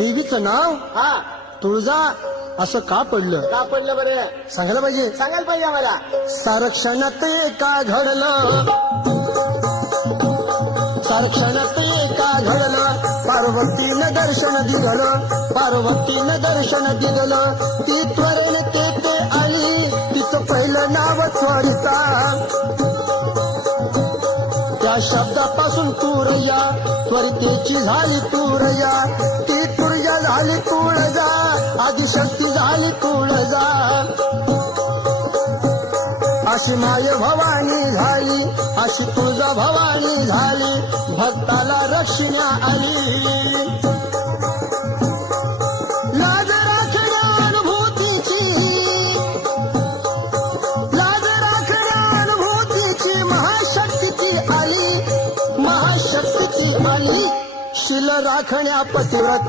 देवीचं नाव हा तुळजा असं का पडलं का पडलं बरं सांगायला पाहिजे. सांगायला पाहिजे आम्हाला. सारक्षणात एका घडलं, सारक्षणात एका घडलं, पार्वतीनं दर्शन दिलं, पार्वतीनं दर्शन दिलं. ती त्वरेने तेथे आली, तिचं पहिलं नाव त्वरिता. त्या शब्दापासून तुरया, त्वरितेची झाली तुरया. ती तुरया झाली तुळजा, आदिशक्ती झाली तुळजा. अशी माय भवानी झाली, अशी तुळजा भवानी झाली, भक्ताला रक्षण्या आली. लाज राखण्या अनुभूतीची, लाज राखण्या अनुभूतीची महाशक्तीची आली, महाशक्तीची आली. शील राखण्या पतिव्रत